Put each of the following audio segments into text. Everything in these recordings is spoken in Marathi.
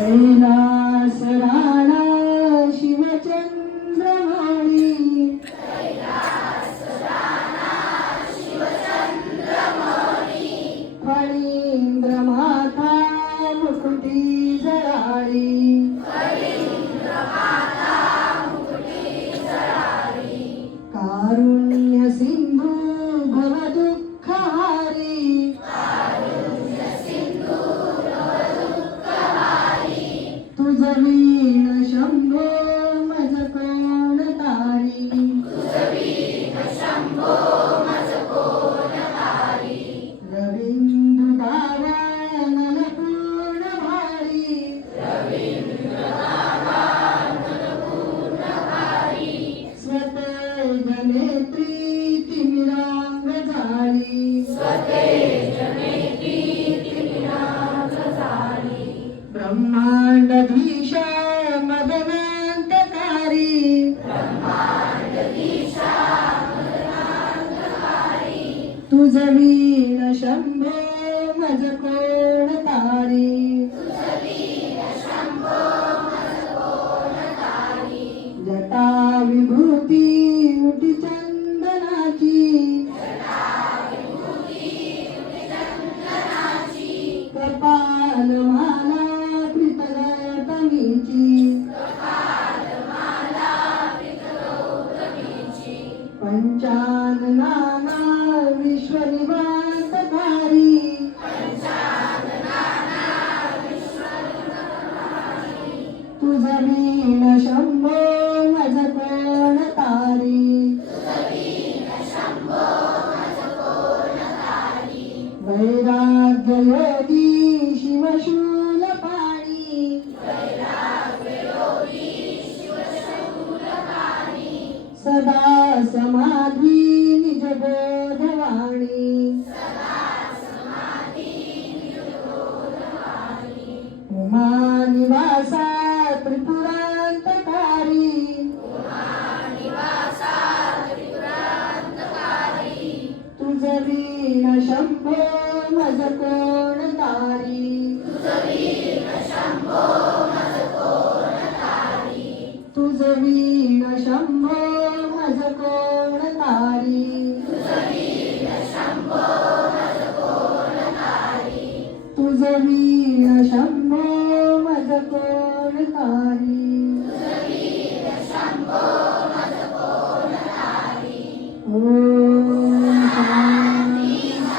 कैलास राणा शिवचंद्रमौळी फणींद्र माथा मुकुटी जराळी कारुण्य सिंधू भव दुःखहारी तुझ वीण शंभो मज कोण तारी रविंदु दावा नलपूर्ण भारी स्वतेज नेत्री तिमिरांग जाळी ब्रह्मांडधीश मदनांतकारी तुझ वीण शंभो मज कोण तारी जटा विभूती उटी चंदनाची कपाल माला प्रीतगौतमीची पंचानना विश्वनिवासकारी तुझ वीण शंभो मज कोण तारी वैराग्य योगी शिवशूल पाणी सदा समाधी निज बोधवाणी उमा निवासा त्रिपुरांतकारी तुझ वीण शंभो मज कोण तारी तुझ वीण शंभो मज कोण तारी तुझ वीण शंभो मज कोण तारी ओम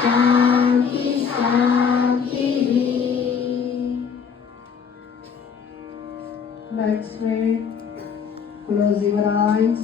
शांती शांती. Let's wait. Close your eyes.